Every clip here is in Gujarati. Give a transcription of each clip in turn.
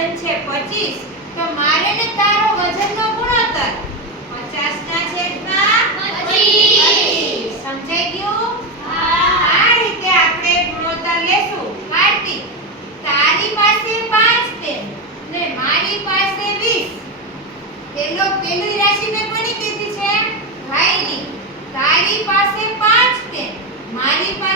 વજન છે 25 તો મારે ને તારો વજનનો ગુણોત્તર? 50 ના છેદમાં 25 સમજાઈ ગયું? હા. આ રીતે આપણે ગુણોત્તર લેશું. કાર્તિક તારી પાસે 5 પેન ને મારી પાસે 20 પેલો પેલી રાશિ મે કોની કીધી છે? ભાઈની. તારી પાસે 5 પેન મારી પાસે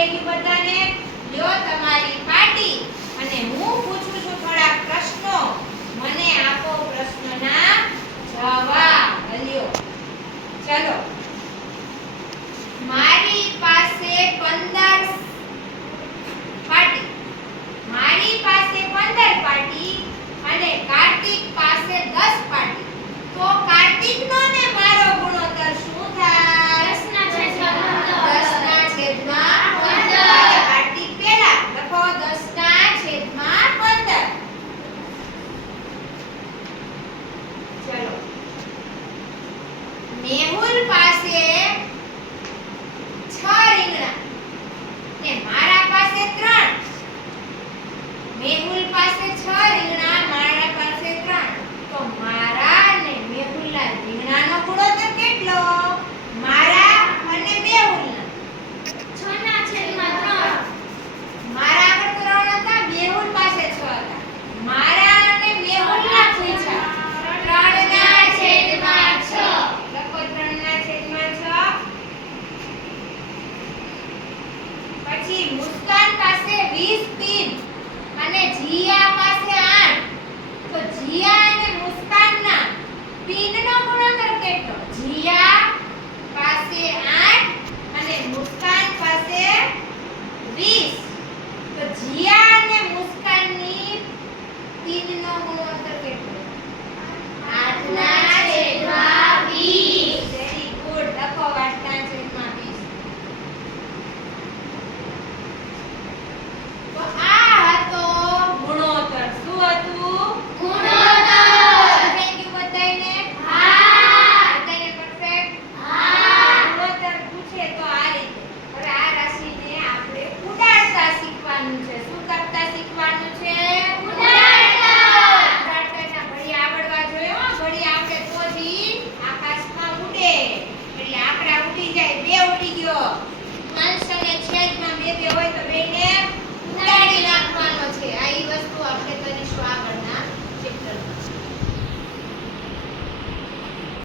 ભેગી બધાને, લ્યો તમારી પાર્ટી. અને હું પૂછું છું થોડા પ્રશ્નો. મને આપો પ્રશ્નના જવાબ. લ્યો. ચલો. મેહુલ પાસે છ રીંગણા. ને મારા પાસે ત્રણ. મેહુલ પાસે Yeah. જે બે હોય તો બેને ઉડાડી નાખવાનો છે. આ ઈ વસ્તુ આપણે કરીશું આગળ